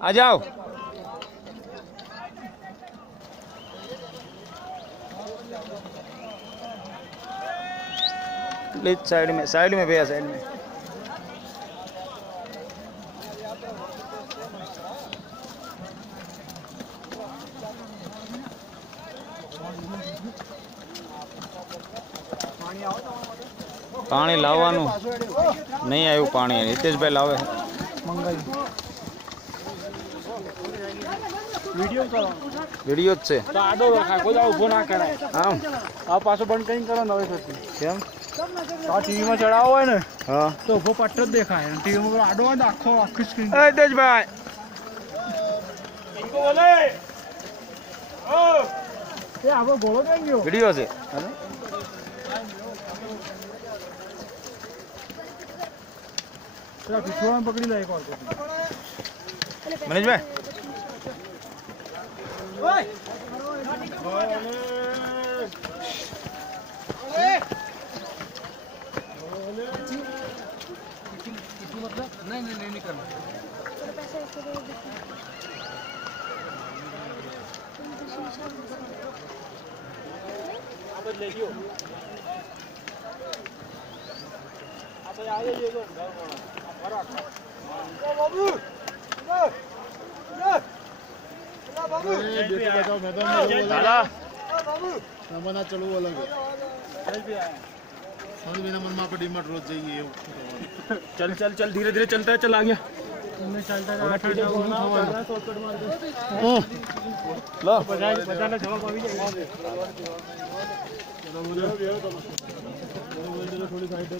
आ जाओ। Please side में भैया साइड में। पानी लावવાનું नहीं आयु पानी हितेश भाई लावे वीडियो से तो आडो रखा कोई उभो ना कराय आम आ पाछो बंद कहीं करो नवे थती केम आ टीवी में चढ़ाવો હોય ને हां तो उभो पट्टो જ દેખાય टीवी में आडो હોય તો આખો આખી સ્ક્રીન ए हितेश भाई इनको बोले ओ એ આવો ગોળો કેમ ગયો वीडियो से પેલા પીછોડા પકડી લે એક વાર मनीष भाई ઓય मतलब नहीं करना आप ले लियो आप आ जाइए तो बाबू दादा मना चलो अलग समझ बिना मन में आप डीमार्ट रोज जाइए चल चल चल धीरे धीरे चलता है चल आ गया चलता है लो बजाना जवाब आ जाए थोड़ी साइड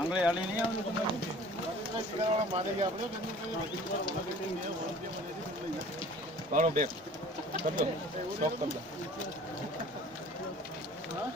आंगळे आली नहीं आवली मारेगा आपने करो बैक कर दो स्टॉप कर दो